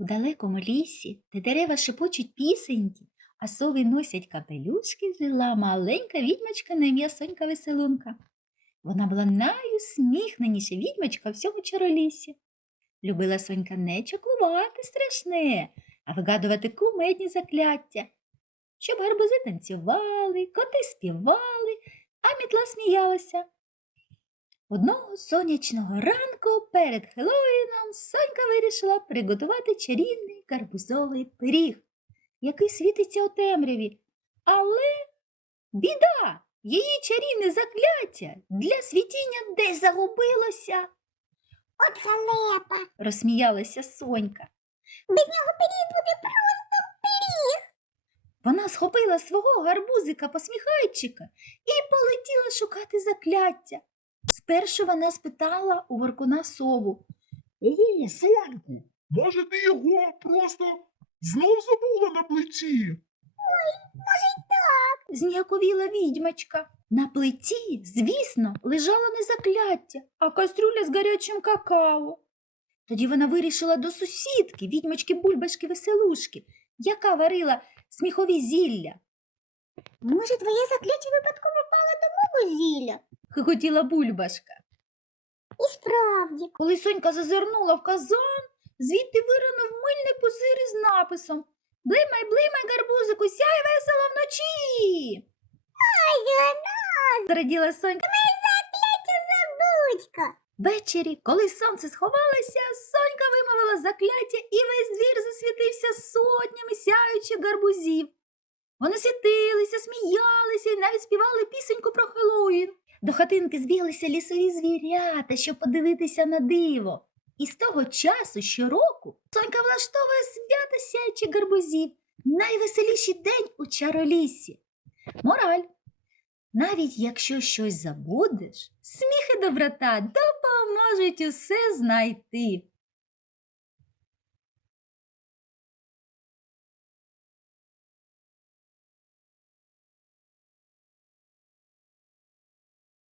У далекому лісі, де дерева шепочуть пісеньки, а сови носять капелюшки, жила маленька відьмачка на ім'я Сонька Веселунка. Вона була найусміхненіша відьмачка всьому чаролісі. Любила Сонька не чаклувати страшне, а вигадувати кумедні закляття, щоб гарбузи танцювали, коти співали, а мітла сміялася. Одного сонячного ранку перед Хеллоуіном Сонька вирішила приготувати чарівний гарбузовий пиріг, який світиться у темряві. Але біда! Її чарівне закляття для світіння десь загубилося, От халепа. розсміялася Сонька. Без нього пиріг буде просто пиріг. Вона схопила свого гарбузика посміхайчика і полетіла шукати закляття. Спершу вона спитала у воркуна сову. Ого, соньку, може ти його просто знов забула на плиті? Ой, може, й так, Зніяковіла відьмачка. На плиті, звісно, лежало не закляття, а кастрюля з гарячим какао. Тоді вона вирішила до сусідки, відьмачки бульбашки веселушки, яка варила сміхові зілля. Може, твоє закляття випадково впало до мого зілля? Хихотіла бульбашка. І справді, Коли Сонька зазирнула в казан, звідти виринув мильний пузир із написом Блимай, блимай, гарбузику, сяй весело вночі. Ай, Зраділа Сонька. закляття забудька. Ввечері, коли сонце сховалося, Сонька вимовила закляття, і весь двір засвітився сотнями сяючих гарбузів. Вони світилися, сміялися і навіть співали пісеньку про Хеллоуін. До хатинки збіглися лісові звірята, щоб подивитися на диво. І з того часу щороку Сонька влаштовує свято сяючих гарбузів. Найвеселіший день у чаролісі. Мораль. Навіть якщо щось забудеш, сміх і доброта допоможуть усе знайти.